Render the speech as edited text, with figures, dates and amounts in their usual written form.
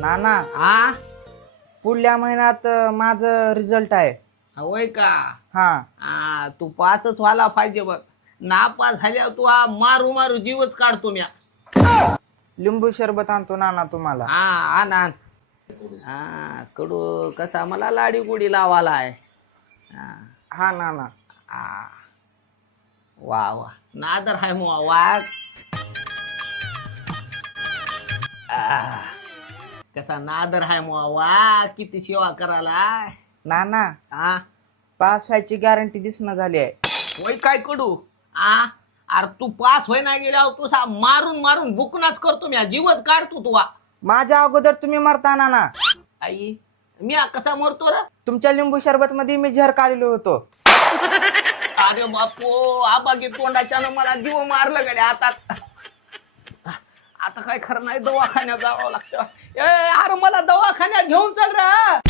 नाना हा पुढल्या महिन्यात माझं रिझल्ट आहे. होय का? हा तू पासच व्हायला पाहिजे बघ. नापास झाल्यावर तू हा मारू मारू जीवच काढतो म्या. लिंबू सरबत आणतो नाना तुम्हाला. हा आण आण. कडू कसा मला लाडी गुडी लावाला आहे. हा नाना. वा वा नादर आहे मग वाघ. कसा नादर आहे मग वा किती सेवा करायला. नाना हा पास व्हायची गॅरंटी दिसणं झाली आहे. वय काय कडू अरे तू पास होय नाही गेल्यावर तुझा मारून मारून बुकनाच करतो मी जीवच काढतो तुवा. माझ्या अगोदर तुम्ही मरता नाना. आई मी कसा मरतो रे? तुमच्या लिंबू सरबत मध्ये मी झर काढलो होतो. अरे बापो आबागी तोंडाच्या मला जीव मारलं गड्या. आता काय खरं नाही दवाखान्यात जावं लागतं. अरे मला दवाखान्यात घेऊन चल रे.